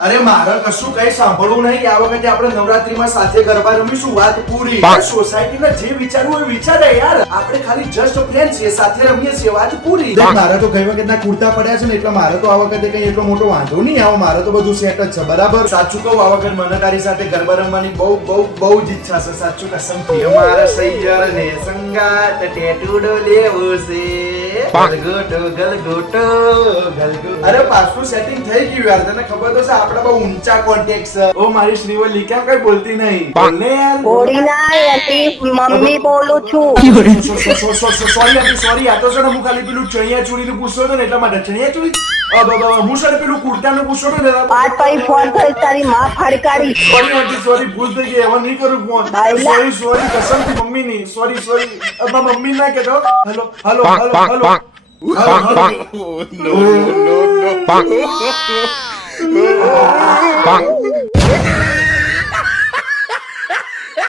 અરે મારે કશું કઈ સાંભળવું નહીં. આ વખતે આપણે નવરાત્રીમાં સાથે ગરબા રમીશું, વાત પૂરી. સોસાયટીમાં જે વિચારવું હોય વિચારે યાર. આપણે ખાલી જસ્ટ ફ્રેન્ડ છીએ, સાથે રમીએ છીએ, વાત પૂરી. મારે તો ગઈ વખતના કુર્તા પડ્યા છે ને એટલે મારે તો આ વખતે કઈ એટલો મોટો વાંધો નહીં આવે. મારે તો બધું સેટ જ છે. બરાબર. સાચું કહું, આ વખત મને તારી સાથે ગરબા રમવાની બહુ બહુ બહુ જ ઈચ્છા છે. સાચું કસમથી. મારા સૈયર ને સંગાત ટેટુડો લેવો છે. ગલગોટો ગલગોટો ગલગોટો. અરે પાછું સેટિંગ થઈ ગયું યાર. તને ખબર તો છે આપડા બહુ ઊંચા કોન્ટેક્ટ છે. ઓ મારી શ્રીવલ્લી કેમ કઈ બોલતી નહીં? બોલને યાર. બોડી ના હતી, મમ્મી બોલું છું. સોરી. આ તો છે ને હું ખાલી પેલું ચણિયા ચોળીનું પૂછતો હતો ને એટલા માટે. ચણિયા ચોળી હું છે ને પેલું કુર્તાનું પૂછતો હતો ને. આજ પછી ફોન કરી તારી માં ફડકારી. સોરી ભૂલ થઈ ગઈ. હવે નહીં કરું ફોન. સોરી કસમથી મમ્મી ની. સોરી મમ્મી ના કહેતો. Hello hello hello hello. No.